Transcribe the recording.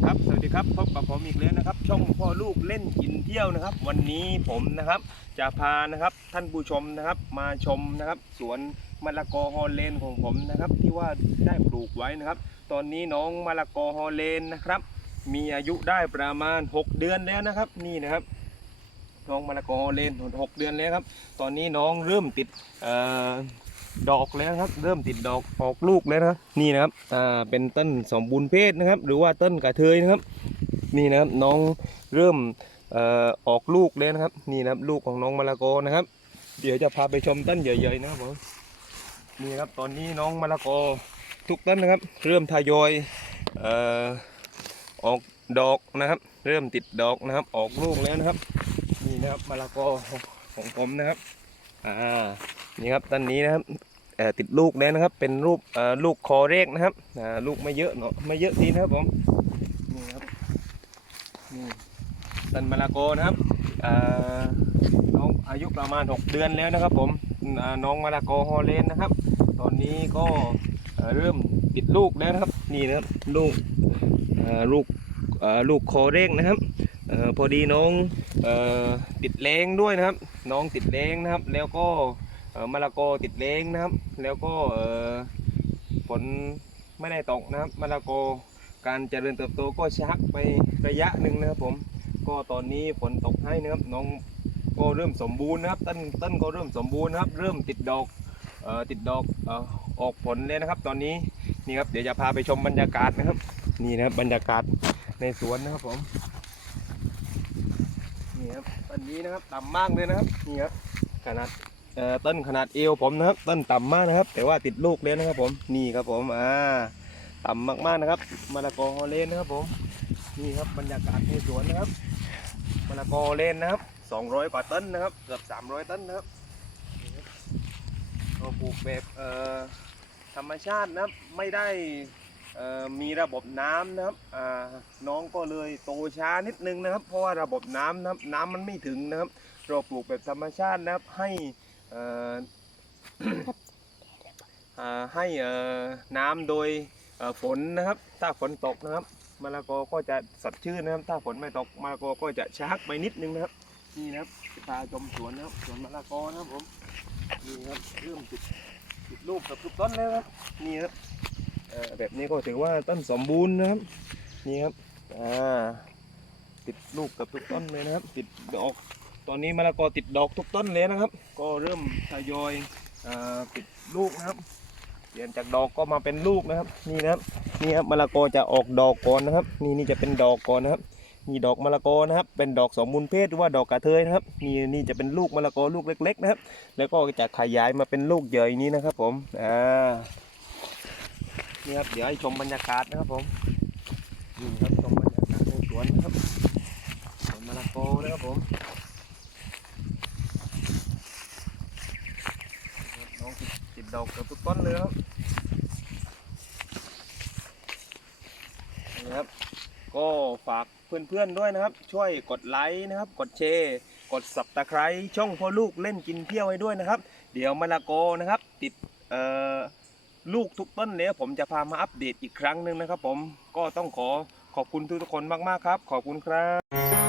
ครับสวัสดีครับพบกับผมอีกแล้วนะครับ ช่องพ่อลูกเล่นกินเที่ยวนะครับ วันนี้ผมนะครับจะพานะครับท่านผู้ชมนะครับ มาชมนะครับ สวนมะละกอฮอลเลนของผมนะครับ ที่ว่าได้ปลูกไว้นะครับ ตอนนี้น้องมะละกอฮอลเลนนะครับ มีอายุได้ประมาณ 6 เดือนแล้วนะครับ นี่นะครับน้องมะละกอฮอลเลนหกเดือนแล้วครับ ตอนนี้น้องเริ่มติดเอ่อ ดอกแล้วนะครับ เริ่มติดดอกออกลูกแล้วนะครับนี่นะครับอ่าเป็นต้นสมบูรณ์เพศนะครับ หรือว่าต้นกระเทยนะครับ นี่นะครับน้องเริ่มเอ่อออกลูกแล้วนะครับ นี่นะครับลูกของน้องมะละกอนะครับ เดี๋ยวจะพาไปชมต้นใหญ่ๆนะครับผมนี่ครับตอนนี้น้องมะละกอทุกต้นนะครับ เริ่มทยอยเอ่อออกดอกนะครับ เริ่มติดดอกนะครับ ออกลูกแล้วนะครับ นี่นะครับมะละกอของผมนะครับอ่า นี่ครับต้นนี้นะครับติดลูกแล้วนะครับ เป็นรูปลูกคอเรกนะครับลูกไม่เยอะเนาะไม่เยอะดีนะครับผมนี่ครับนี่ต้นมะละกอนะครับอาน้องอายุประมาณ 6 เดือนแล้วนะครับ ผมน้องมะละกอฮอลเลนนะครับ ตอนนี้ก็เริ่มติดลูกแล้วนะครับ นี่นะครับลูกลูกลูกคอเรกนะครับออพอดีน้องออติดแรงด้วยนะครับ น้องติดแรงนะครับ แล้วก็ มะละกอติดแรงนะครับ แล้วก็ฝนไม่ได้ตกนะครับมะละกอการเจริญเติบโตก็ชักไประยะหนึ่งนะครับผมก็ตอนนี้ฝนตกให้นะครับน้องก็เริ่มสมบูรณ์นะครับต้นต้นก็เริ่มสมบูรณ์นะครับ เริ่มติดดอกเอ่อติดดอกเอ่อออกผลเลยนะครับ ตอนนี้นี่ครับเดี๋ยวจะพาไปชมบรรยากาศนะครับ นี่นะครับบรรยากาศในสวนนะครับผมนี่ครับต้นนี้นะครับต่ำมากเลยนะครับนี่ครับขนาด ต้นขนาดเอวผมนะครับ ต้นต่ำมากนะครับ แต่ว่าติดลูกแล้วนะครับ ผมนี่ครับผมอ่าต่ำมากๆนะครับมะละกอฮอลเลนนะครับ ผมนี่ครับบรรยากาศในสวนนะครับมะละกอเลนนะครับ200กว่าต้นนะครับ เกือบ300ต้นนะครับนี่ครับเราปลูกแบบเอ่อธรรมชาตินะครับไม่ได้เอ่อมีระบบน้ำนะครับอ่าน้องก็เลยโตช้านิดนึงนะครับ เพราะว่าระบบน้ำนะครับน้ำมันไม่ถึงนะครับ เราปลูกแบบธรรมชาตินะครับให้ ให้น้ำโดยฝนนะครับ ถ้าฝนตกนะครับมะละกอก็จะสดชื่นนะครับ ถ้าฝนไม่ตกมะละกอก็จะชักไปนิดนึงนะครับนี่นะครับพาชมสวนนะครับสวนมะละกอนะครับผมนี่ครับเริ่มติดติดลูกกับทุกต้นแล้วครับนี่ครับแบบนี้ก็ถือว่าต้นสมบูรณ์นะครับนี่ครับติดลูกกับทุกต้นเลยนะครับ ติดดอก ตอนนี้มะละกอติดดอกทุกต้นเลยนะครับ ก็เริ่มทยอยติดลูกนะครับเปลี่ยนจากดอกก็มาเป็นลูกนะครับ นี่นะครับนี่ครับมะละกอจะออกดอกก่อนนะครับ นี่นี่จะเป็นดอกก่อนนะครับนี่ดอกมะละกอนะครับ เป็นดอกสมบูรณ์เพศหรือว่าดอกกระเทยนะครับนี่นี่จะเป็นลูกมะละกอลูกเล็ก ๆ นะครับ แล้วก็จะขยายมาเป็นลูกใหญ่นี้นะครับ ผมอ่านี่ครับเดี๋ยวให้ชมบรรยากาศนะครับผมนี่ครับชมบรรยากาศในสวนนะครับสวนมะละกอนะครับผมครับน้องติ ดติดดอกกับทุกต้นเลยครับนี่ครับ ก็ฝากเพื่อนๆด้วยนะครับ ช่วยกดไลค์นะครับ กดแชร์กดสับตะไคร้ช่องพ่อลูกเล่นกินเที่ยวให้ด้วยนะครับ เดี๋ยวมะละกอนะครับ ติดเอ่อลูกทุกต้นเนี่ยผมจะพามาอัปเดตอีกครั้งหนึ่งนะครับ ผมก็ต้องขอขอบคุณทุกๆคนมากๆครับ ขอบคุณครับ